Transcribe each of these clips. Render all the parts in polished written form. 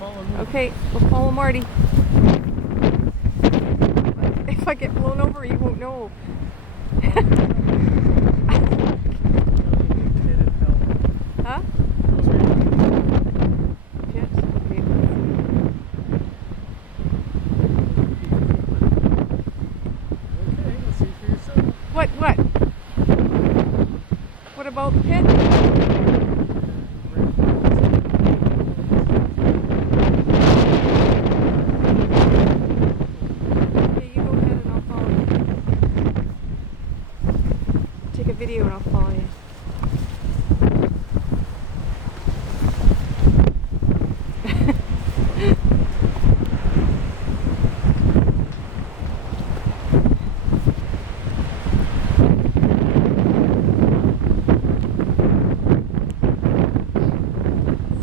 along. Okay, we'll follow Marty. If I get blown over, you won't know. Huh? Yes. Okay. Okay, let's see for yourself. What? What about the pit? Okay, you go ahead and I'll follow you. Take a video and I'll follow you.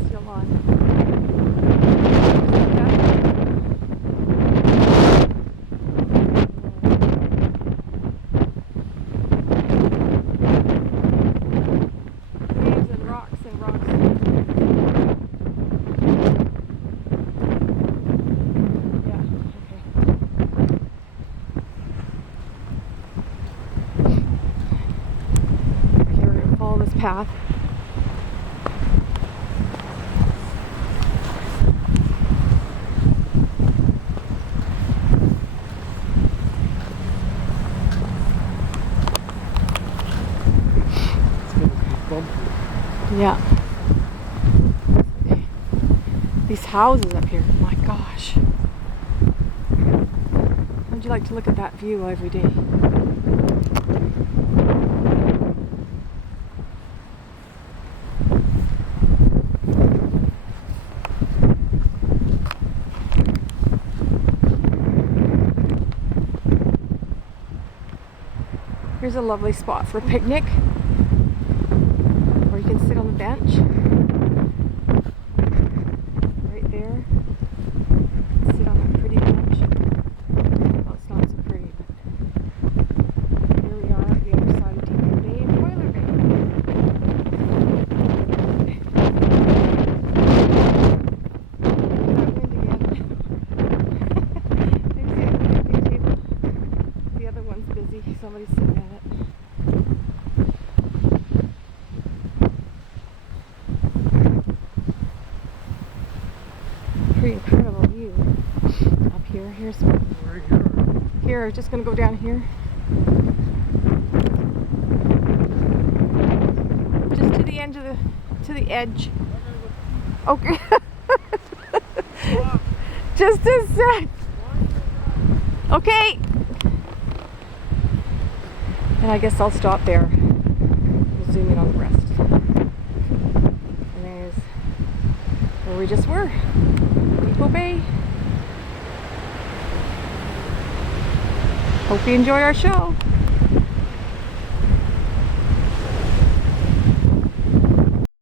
Still on. Waves and rocks and rocks. Yeah, okay. Okay, we're gonna follow this path. It's going to be bumpy. Yeah. Okay. These houses up here, my gosh. How'd you like to look at that view every day? Here's a lovely spot for a picnic, or you can sit on the bench right there. Sit on that pretty bench. Well, it's not so pretty, but here we are at the other side of Depoe Bay and Boiler Bay. That wind again. There's the picnic table. The other one's busy. Somebody's sitting at it. Pretty incredible view up here. Here's here. Just gonna go down here. Just to the end of to the edge. Okay. Just a sec. Okay. And I guess I'll stop there. We'll zoom in on the rest. And there's where we just were. Depoe Bay. Hope you enjoy our show.